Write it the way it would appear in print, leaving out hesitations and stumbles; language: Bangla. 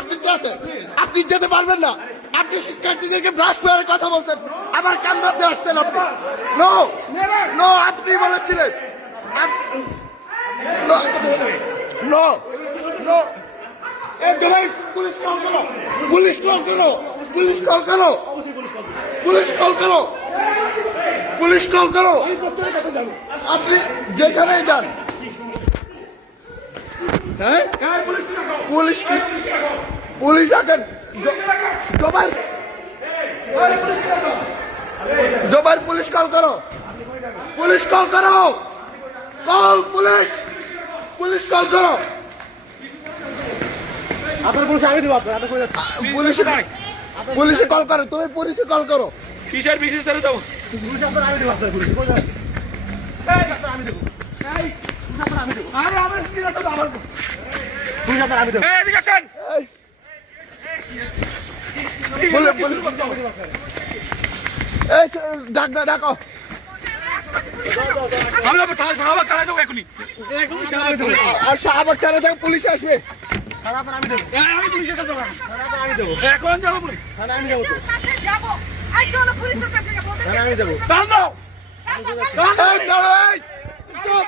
অস্তিত্ব আছে, আপনি যেতে পারবেন না। আপনি শিক্ষার্থীদেরকে ব্রাশ ফায়ারের কথা বলছেন, আবার ক্যাম্পাসে আসছেন আপনি। নো নো, আপনি বলেছিলেন। নো নো, পুলিশ কল করো, পুলিশ কল করো, পুলিশ কল করো, পুলিশ কল করো, পুলিশ কল করো। আপনি যেখানেই যান, পুলিশ পুলিশ ডাকেন। জবাই পুলিশ কল করো, পুলিশ কল করো, কল পুলিশ, পুলিশ কল করো। আপনার পুলিশ আমি দেবো, আপনার পুলিশে কল করো, তুমি পুলিশে কল করো। কিসের বিশেষ করে দেবো পুলিশ আপনার আমি দেবো, আপনার পুলিশ আমি দেবো, আমি দেবো, আমার পুলিশ আপনার আমি দেবো। এই ডাকো, আর শাহবাগ থানা থেকে পুলিশ আসবে। আমি দেবো, আমি পুলিশের কাছে আমি দেবো, এখন যাবো পুলিশ আমি যাবো তো, আমি যাবো।